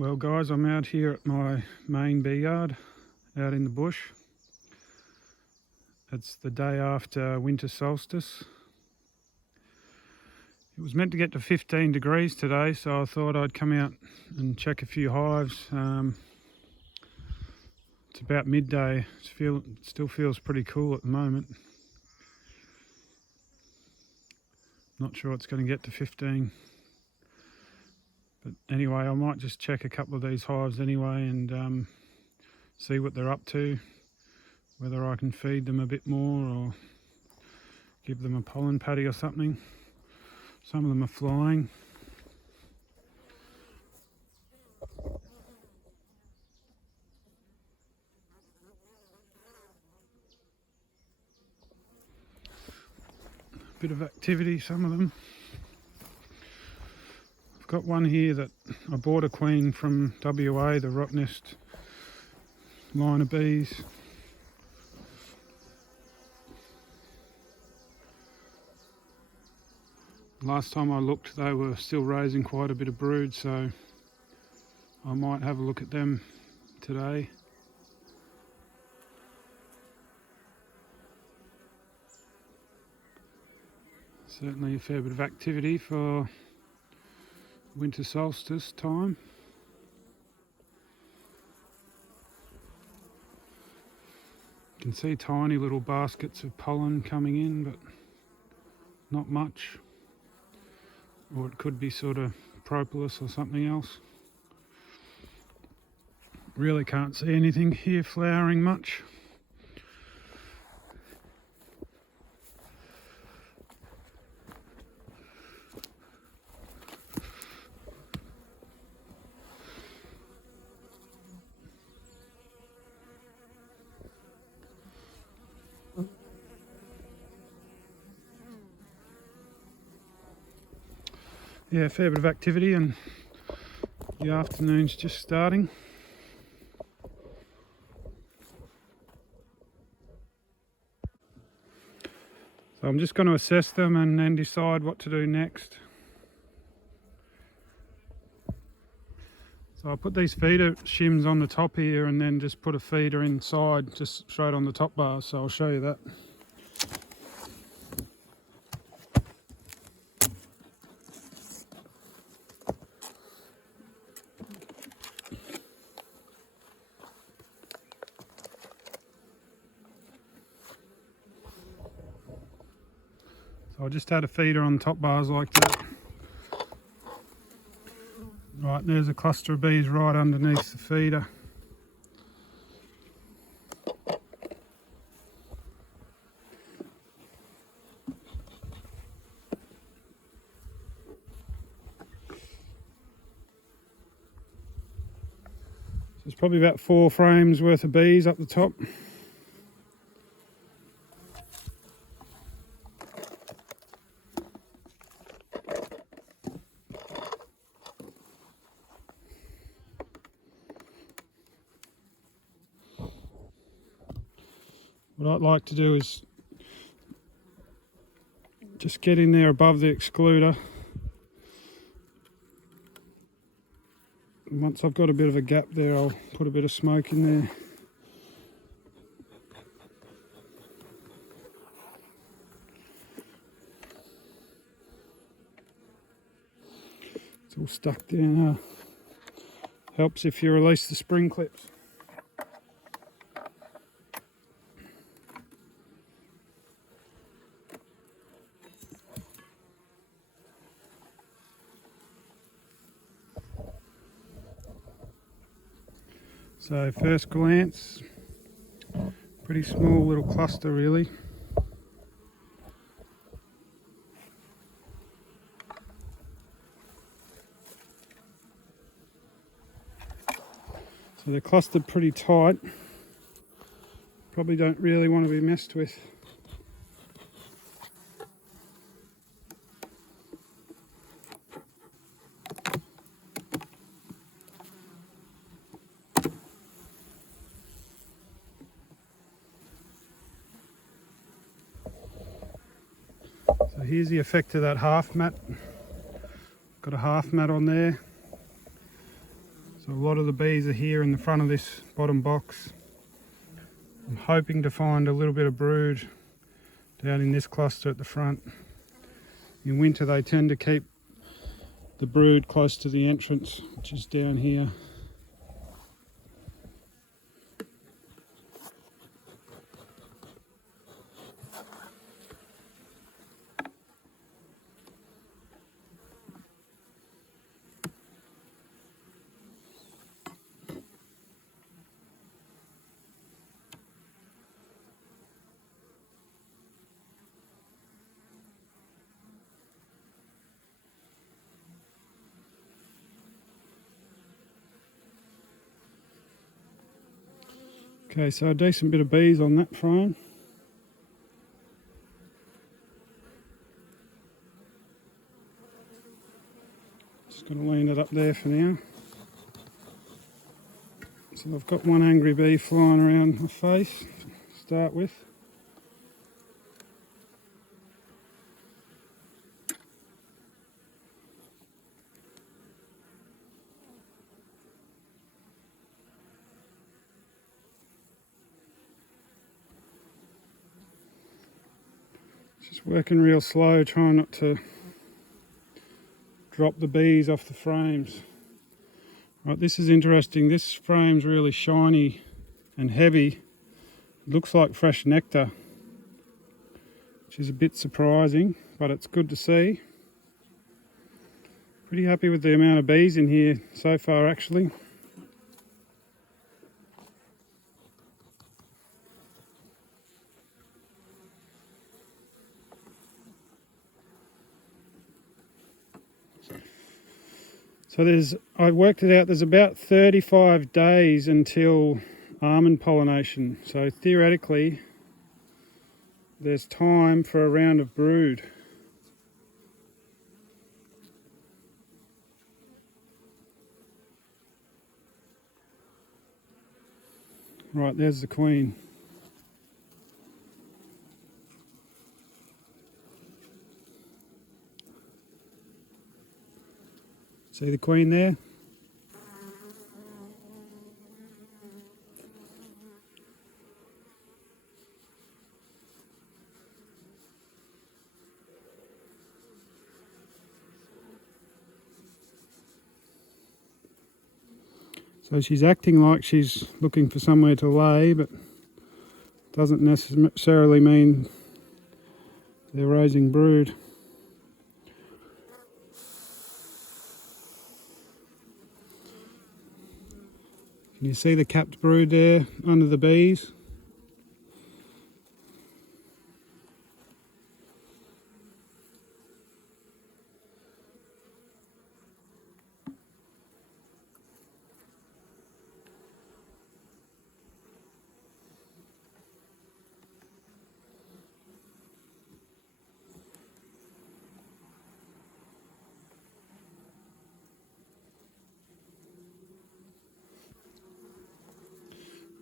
Well guys, I'm out here at my main bee yard out in the bush. It's the day after winter solstice. It was meant to get to 15 degrees today, so I thought I'd come out and check a few hives. It's about midday. It still feels pretty cool at the moment. Not sure it's going to get to 15. But anyway, I might just check a couple of these hives anyway and see what they're up to, whether I can feed them a bit more or give them a pollen patty or something. Some of them are flying. Bit of activity, some of them. I've got one here that I bought a queen from WA, the Rock Nest line of bees. Last time I looked, they were still raising quite a bit of brood, so I might have a look at them today. Certainly a fair bit of activity for winter solstice time. You can see tiny little baskets of pollen coming in, but not much. Or it could be sort of propolis or something else. Really can't see anything here flowering much. Yeah, a fair bit of activity, and the afternoon's just starting. So I'm just going to assess them and then decide what to do next. So I'll put these feeder shims on the top here and then just put a feeder inside, just straight on the top bars, so I'll show you that. So I just had a feeder on the top bars like that. Right, there's a cluster of bees right underneath the feeder. So there's probably about 4 frames worth of bees up the top. What I'd like to do is just get in there above the excluder. And once I've got a bit of a gap there, I'll put a bit of smoke in there. It's all stuck down. Helps if you release the spring clips. So first glance, pretty small little cluster really. So they're clustered pretty tight. Probably don't really want to be messed with. So here's the effect of that half mat. Got a half mat on there. So So a lot of the bees are here in the front of this bottom box. I'm hoping to find a little bit of brood down in this cluster at the front. In winter they tend to keep the brood close to the entrance, which is down here. Okay, so a decent bit of bees on that frame. Just going to lean it up there for now. So I've got one angry bee flying around my face to start with. Just working real slow, trying not to drop the bees off the frames. Right, this is interesting. This frame's really shiny and heavy. It looks like fresh nectar, which is a bit surprising, but it's good to see. Pretty happy with the amount of bees in here so far, actually. So I worked it out, there's about 35 days until almond pollination. So theoretically, there's time for a round of brood. Right, there's the queen. See the queen there? So she's acting like she's looking for somewhere to lay, but doesn't necessarily mean they're raising brood. Can you see the capped brood there under the bees?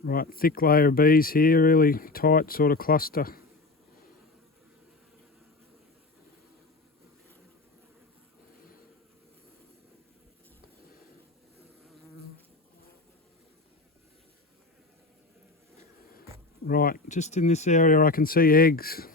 Right, thick layer of bees here, really tight sort of cluster. Right, just in this area I can see eggs.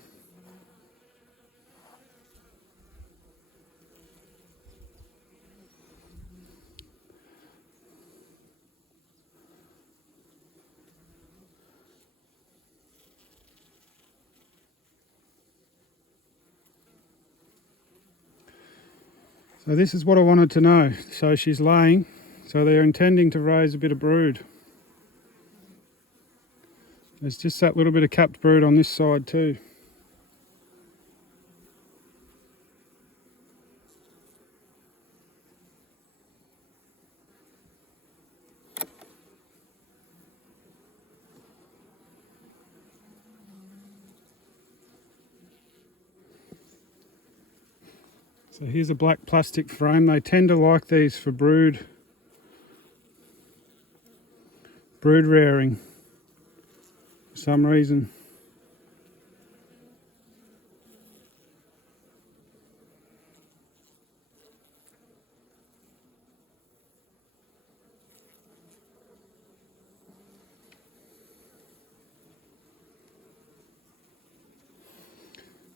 So this is what I wanted to know. So she's laying, so they're intending to raise a bit of brood. There's just that little bit of capped brood on this side too. So here's a black plastic frame. They tend to like these for brood rearing for some reason.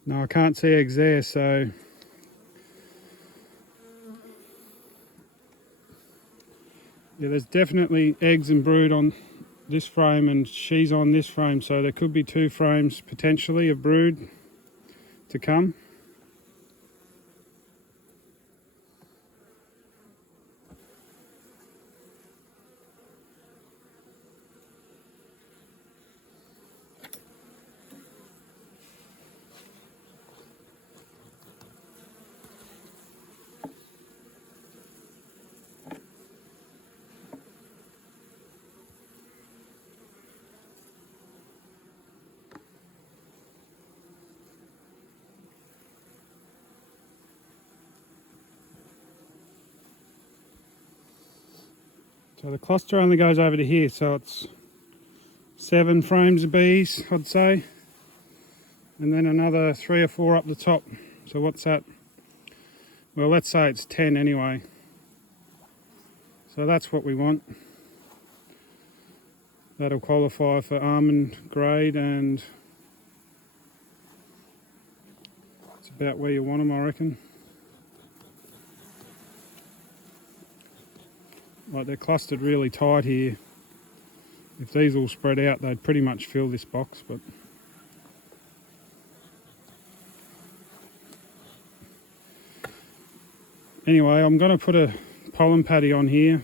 No, I can't see eggs there, so yeah, there's definitely eggs and brood on this frame, and she's on this frame, so there could be 2 frames potentially of brood to come. So the cluster only goes over to here, so it's 7 frames of bees, I'd say, and then another 3 or 4 up the top. So what's that? Well, let's say it's 10 anyway. So that's what we want. That'll qualify for almond grade, and it's about where you want them, I reckon. Like, they're clustered really tight here. If these all spread out, they'd pretty much fill this box, but anyway, I'm going to put a pollen paddy on here.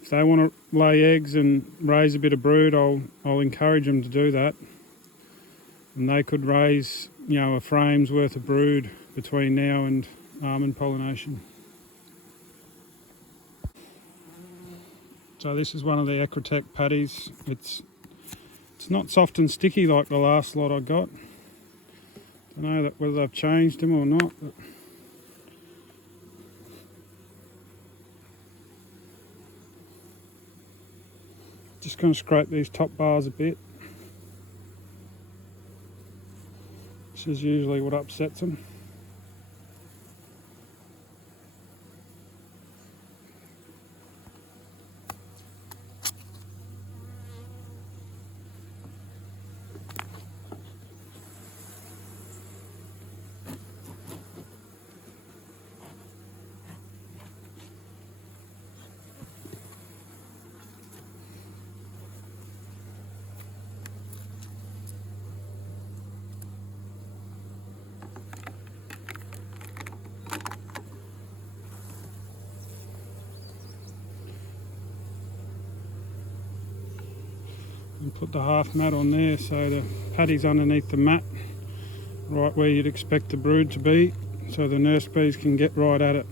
If they want to lay eggs and raise a bit of brood, I'll encourage them to do that. And they could raise, you know, a frame's worth of brood between now and almond pollination. So this is one of the Ecrotec paddies. It's not soft and sticky like the last lot I got. Don't know whether they've changed them or not, but just going to scrape these top bars a bit. This is usually what upsets them. And put the half mat on there, so the paddy's underneath the mat, right where you'd expect the brood to be, so the nurse bees can get right at it.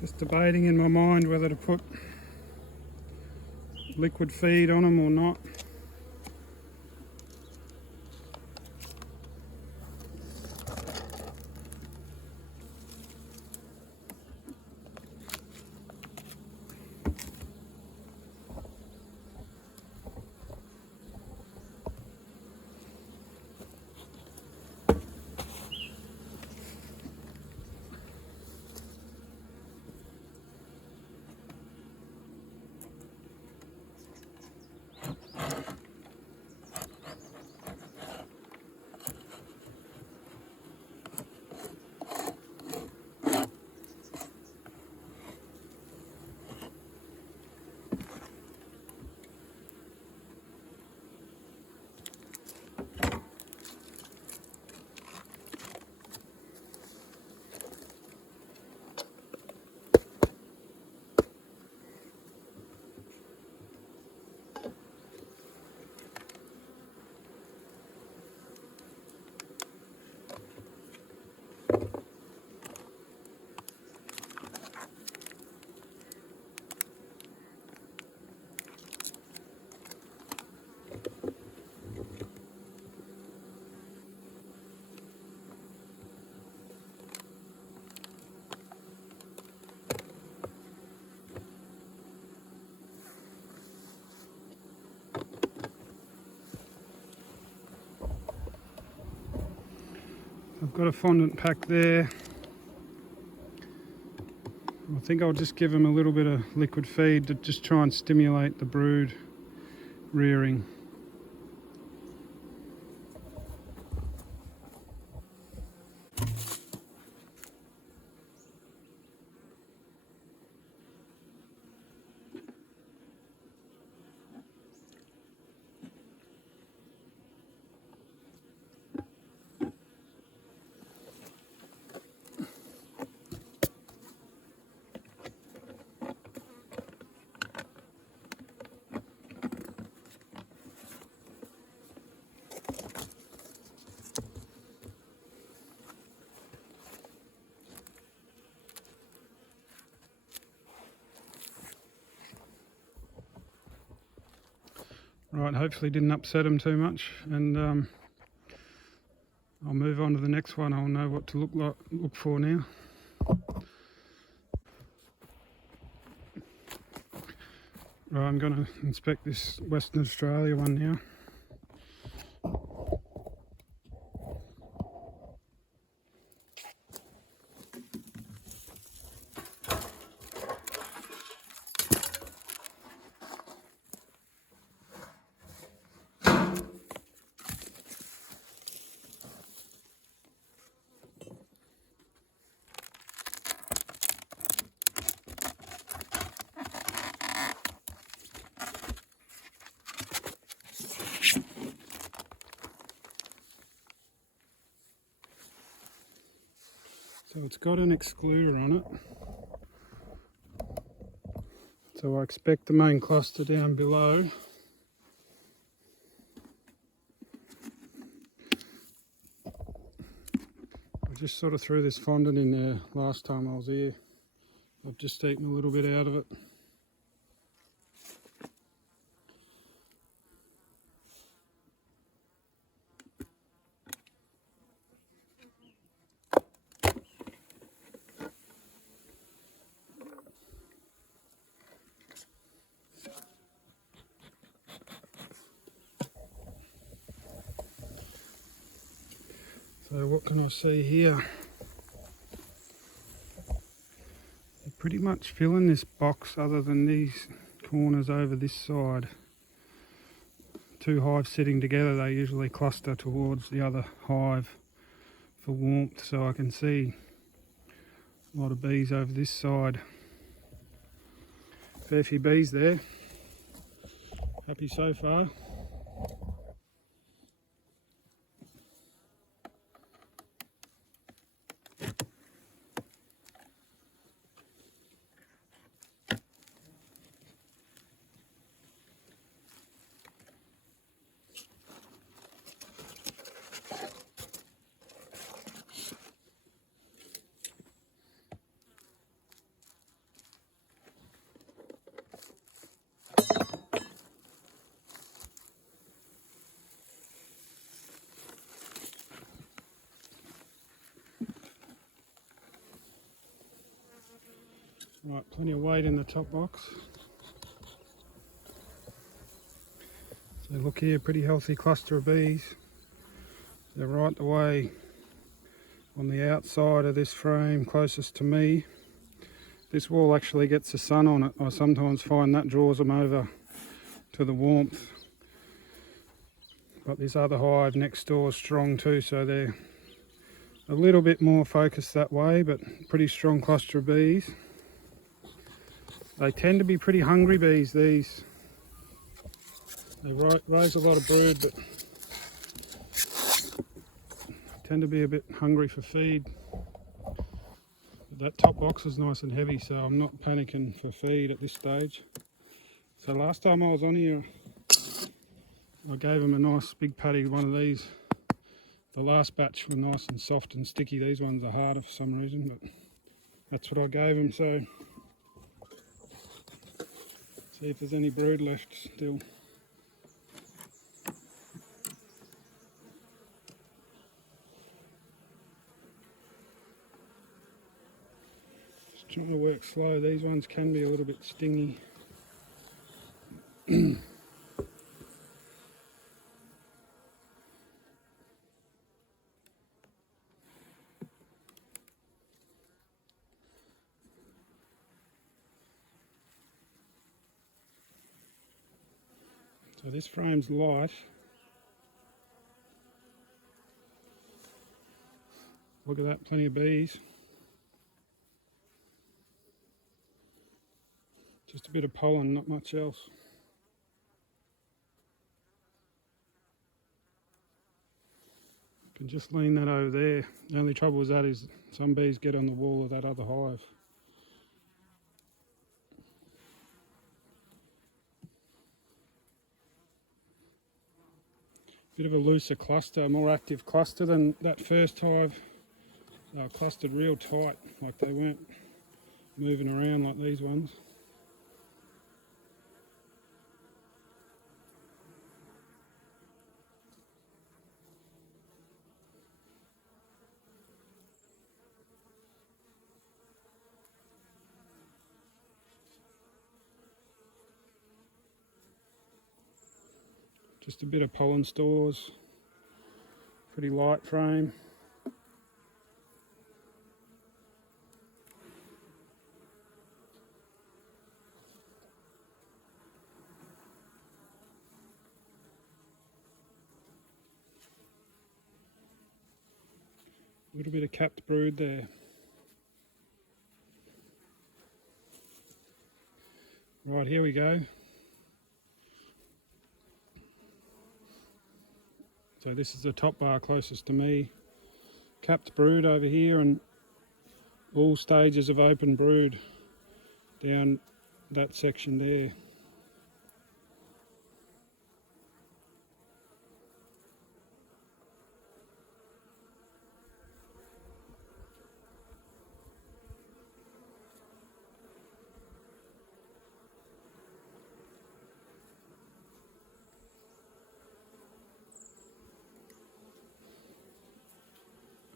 Just debating in my mind whether to put liquid feed on them or not. I've got a fondant pack there. I think I'll just give them a little bit of liquid feed to just try and stimulate the brood rearing. Right, hopefully didn't upset them too much, and I'll move on to the next one. I'll know what to look for now. Right, I'm going to inspect this Western Australia one now. So it's got an excluder on it. So I expect the main cluster down below. I just sort of threw this fondant in there last time I was here. I've just eaten a little bit out of it. So what can I see here? They're pretty much filling this box other than these corners over this side. Two hives sitting together, they usually cluster towards the other hive for warmth, so I can see a lot of bees over this side. Fair few bees there. Happy so far. Right, plenty of weight in the top box. So look here, pretty healthy cluster of bees. They're right the way on the outside of this frame closest to me. This wall actually gets the sun on it. I sometimes find that draws them over to the warmth. But this other hive next door is strong too, so they're a little bit more focused that way, but pretty strong cluster of bees. They tend to be pretty hungry bees, these. They raise a lot of brood, but tend to be a bit hungry for feed. But that top box is nice and heavy, so I'm not panicking for feed at this stage. So last time I was on here, I gave them a nice big patty, one of these. The last batch were nice and soft and sticky. These ones are harder for some reason, but that's what I gave them. So see if there's any brood left still. Just trying to work slow. These ones can be a little bit stingy. So this frame's light. Look at that, plenty of bees. Just a bit of pollen, not much else. Can just lean that over there. The only trouble with that is some bees get on the wall of that other hive. Bit of a looser cluster, a more active cluster than that first hive. They were clustered real tight, like they weren't moving around like these ones. Just a bit of pollen stores, pretty light frame. A little bit of capped brood there. Right, here we go. So this is the top bar closest to me. Capped brood over here and all stages of open brood down that section there.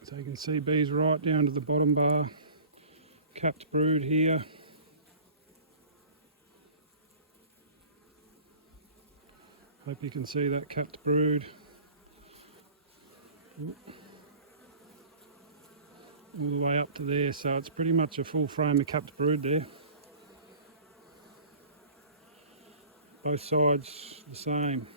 So you can see bees right down to the bottom bar, capped brood here. Hope you can see that capped brood. All the way up to there, so it's pretty much a full frame of capped brood there. Both sides the same.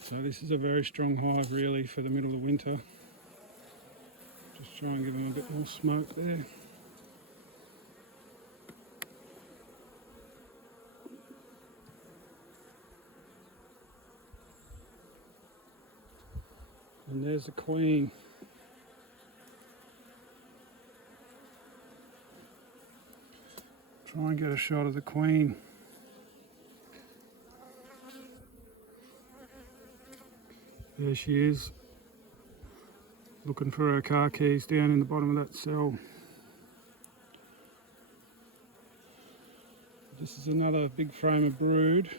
So this is a very strong hive really for the middle of winter. Just try and give them a bit more smoke there. And there's the queen. Try and get a shot of the queen. There she is, looking for her car keys down in the bottom of that cell. This is another big frame of brood.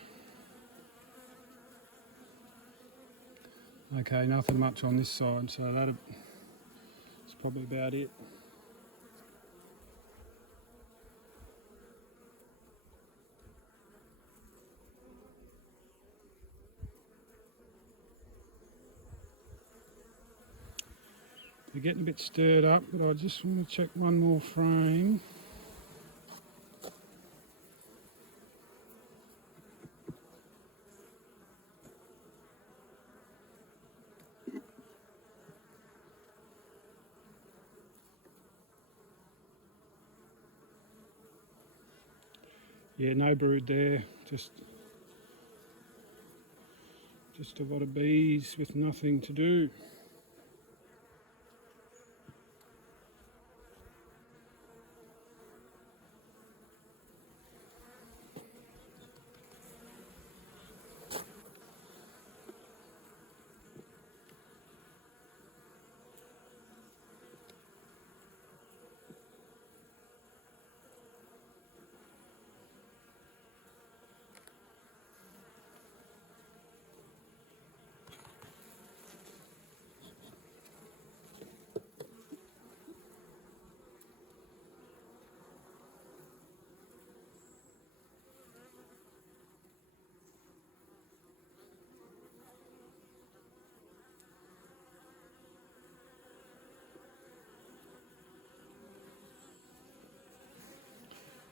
Okay, nothing much on this side, so that's probably about it. They're getting a bit stirred up, but I just want to check one more frame. Yeah, no brood there, just a lot of bees with nothing to do.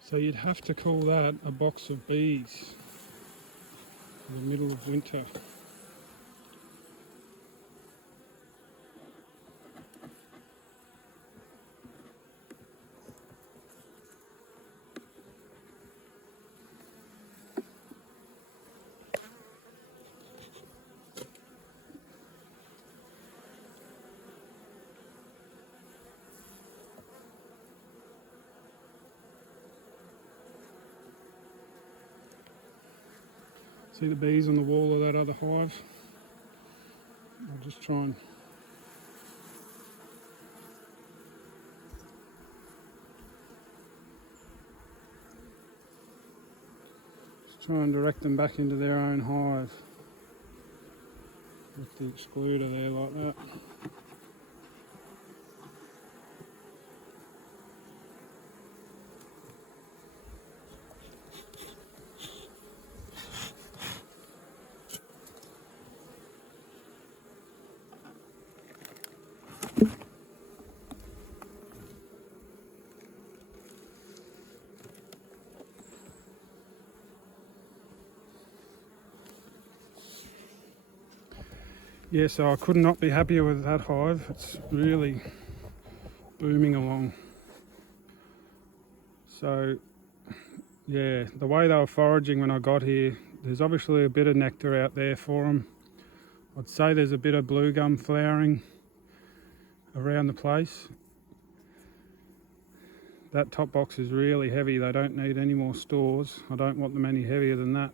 So you'd have to call that a box of bees in the middle of winter. See the bees on the wall of that other hive? I'll just try and direct them back into their own hive with the excluder there like that. Yeah, so I could not be happier with that hive. It's really booming along. So yeah, the way they were foraging when I got here, there's obviously a bit of nectar out there for them. I'd say there's a bit of blue gum flowering around the place. That top box is really heavy. They don't need any more stores. I don't want them any heavier than that.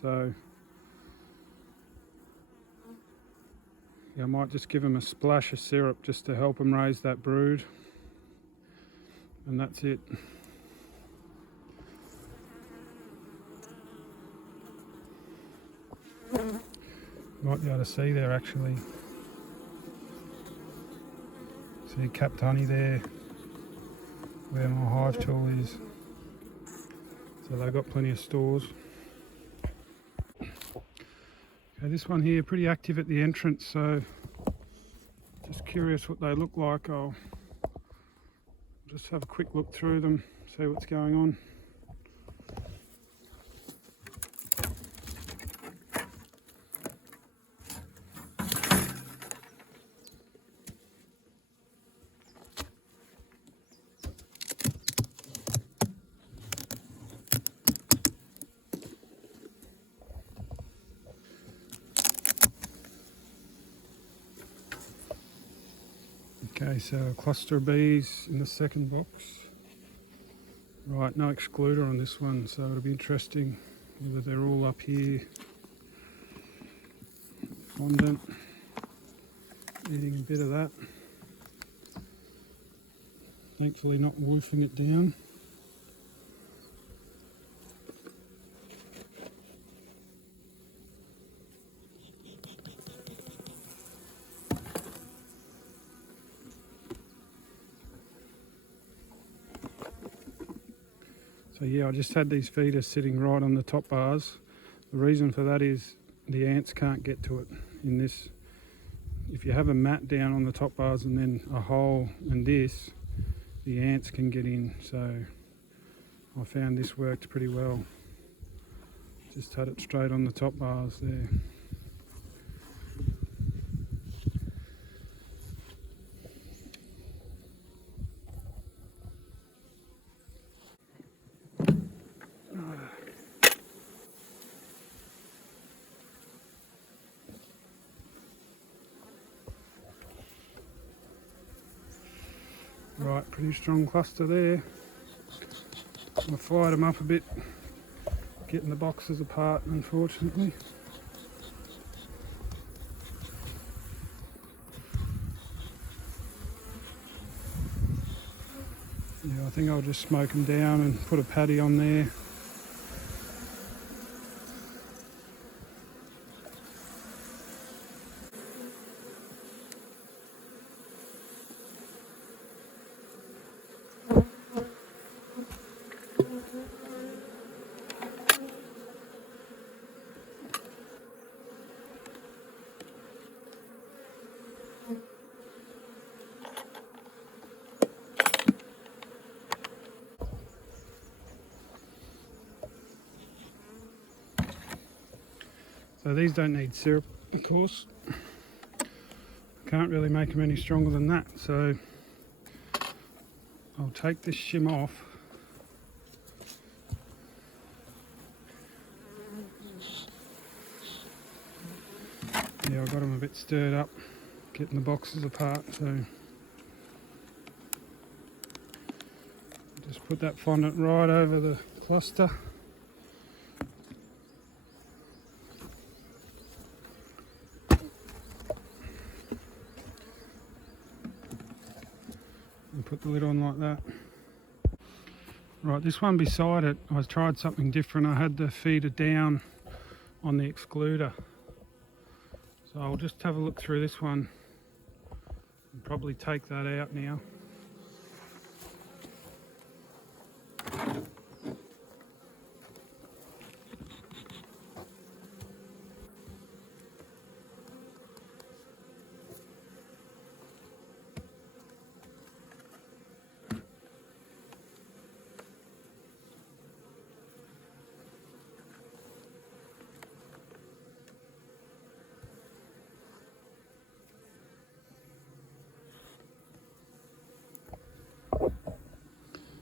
So yeah, I might just give them a splash of syrup just to help them raise that brood. And that's it. Might be able to see there actually. See capped honey there, where my hive tool is. So they've got plenty of stores. Okay, this one here pretty active at the entrance, so just curious what they look like. I'll just have a quick look through them, see what's going on. Okay, so a cluster of bees in the second box. Right, no excluder on this one, so it'll be interesting whether they're all up here. Fondant, eating a bit of that. Thankfully not woofing it down. So yeah, I just had these feeders sitting right on the top bars. The reason for that is the ants can't get to it in this. If you have a mat down on the top bars and then a hole and this, the ants can get in. So I found this worked pretty well. Just had it straight on the top bars there. Right, pretty strong cluster there. I fired them up a bit, getting the boxes apart, unfortunately. Yeah, I think I'll just smoke them down and put a paddy on there. So these don't need syrup, of course. Can't really make them any stronger than that, so I'll take this shim off. Yeah, I got them a bit stirred up, getting the boxes apart, so just put that fondant right over the cluster. And put the lid on like that. Right, this one beside it, I tried something different. I had the feeder down on the excluder. So I'll just have a look through this one and probably take that out now.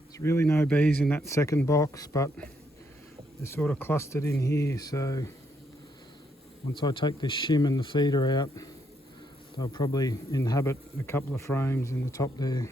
There's really no bees in that second box, but they're sort of clustered in here, so once I take this shim and the feeder out, they'll probably inhabit a couple of frames in the top there.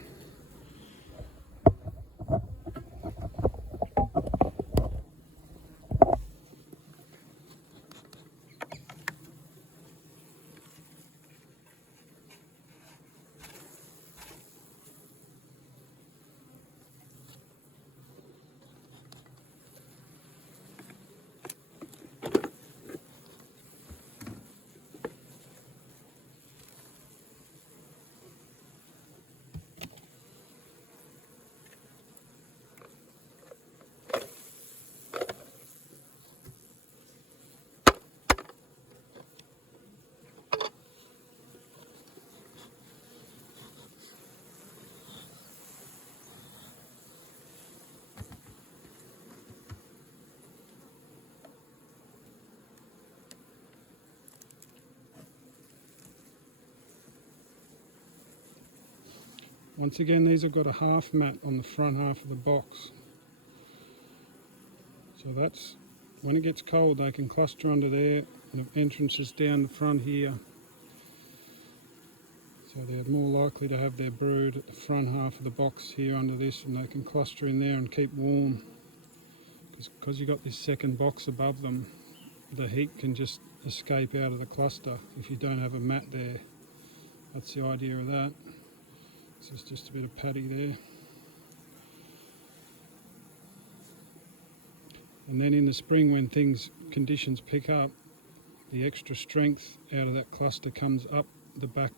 Once again, these have got a half mat on the front half of the box. So that's, when it gets cold, they can cluster under there, and the entrance is down the front here. So they're more likely to have their brood at the front half of the box here under this, and they can cluster in there and keep warm. Because you've got this second box above them, the heat can just escape out of the cluster if you don't have a mat there. That's the idea of that. This is just a bit of paddy there. And then in the spring, when conditions pick up, the extra strength out of that cluster comes up the back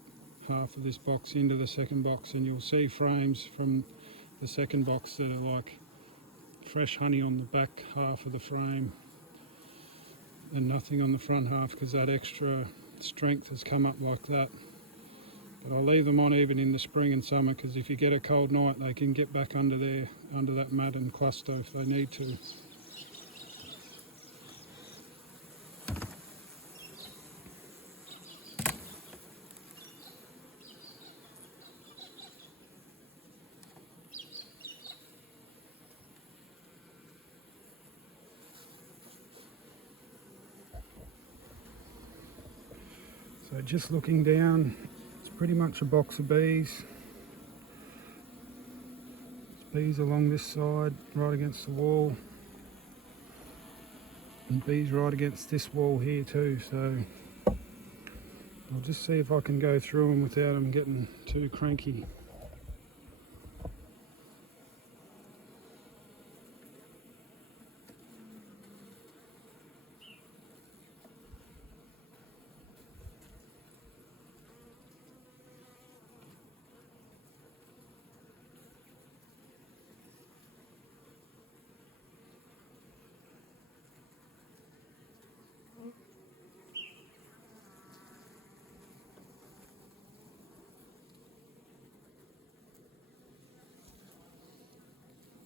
half of this box into the second box, and you'll see frames from the second box that are like fresh honey on the back half of the frame and nothing on the front half, because that extra strength has come up like that. But I'll leave them on even in the spring and summer, because if you get a cold night, they can get back under there, under that mat, and cluster if they need to. So just looking down, it's pretty much a box of bees. There's bees along this side, right against the wall. And bees right against this wall here too, so I'll just see if I can go through them without them getting too cranky.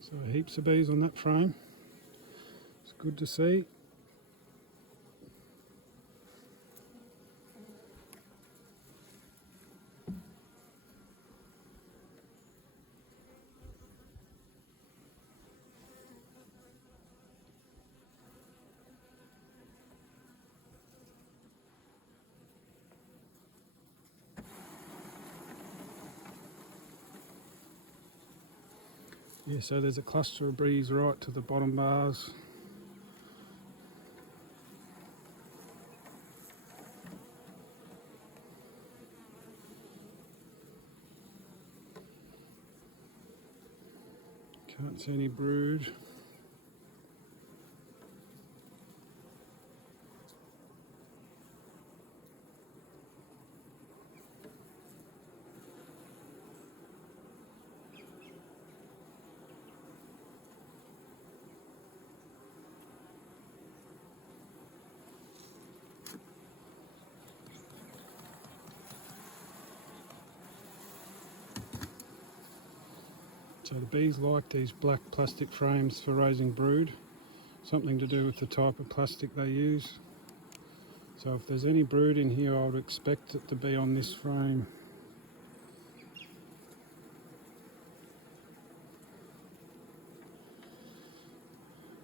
So heaps of bees on that frame. It's good to see. Yeah, so there's a cluster of bees right to the bottom bars. Can't see any brood. So the bees like these black plastic frames for raising brood. Something to do with the type of plastic they use. So if there's any brood in here, I would expect it to be on this frame.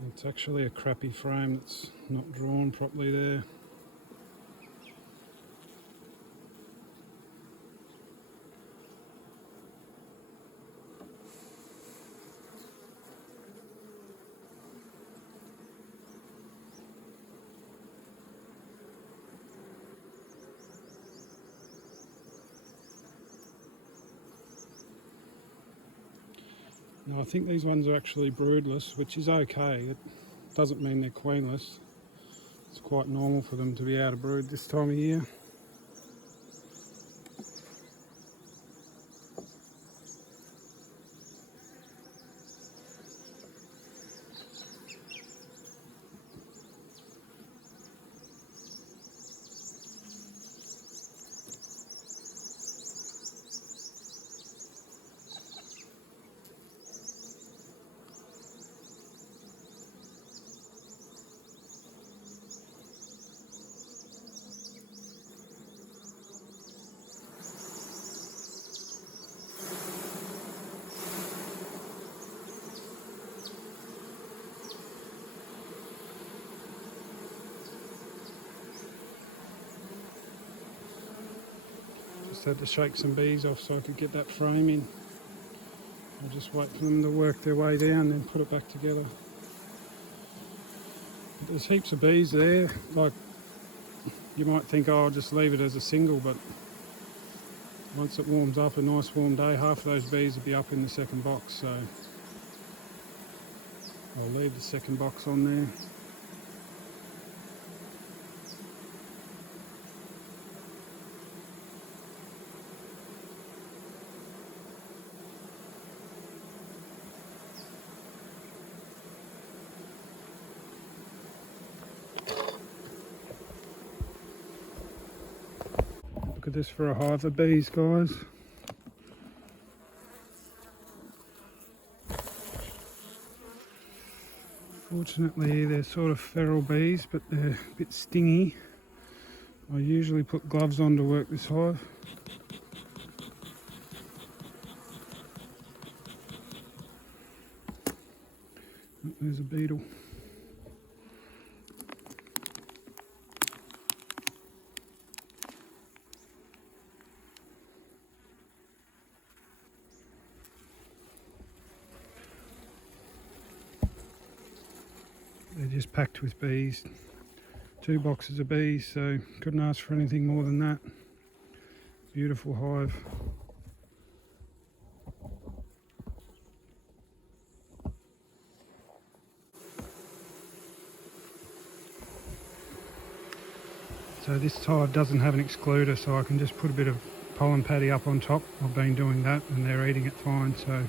It's actually a crappy frame that's not drawn properly there. Now I think these ones are actually broodless, which is okay. It doesn't mean they're queenless. It's quite normal for them to be out of brood this time of year. Just had to shake some bees off so I could get that frame in. I'll just wait for them to work their way down, then put it back together. But there's heaps of bees there. Like, you might think, oh, I'll just leave it as a single, but once it warms up, a nice warm day, half of those bees will be up in the second box, so I'll leave the second box on there. Look at this for a hive of bees, guys. Fortunately, they're sort of feral bees, but they're a bit stingy. I usually put gloves on to work this hive. Oh, there's a beetle. They're just packed with bees. 2 boxes of bees, so couldn't ask for anything more than that. Beautiful hive. So this hive doesn't have an excluder, so I can just put a bit of pollen patty up on top. I've been doing that and they're eating it fine, so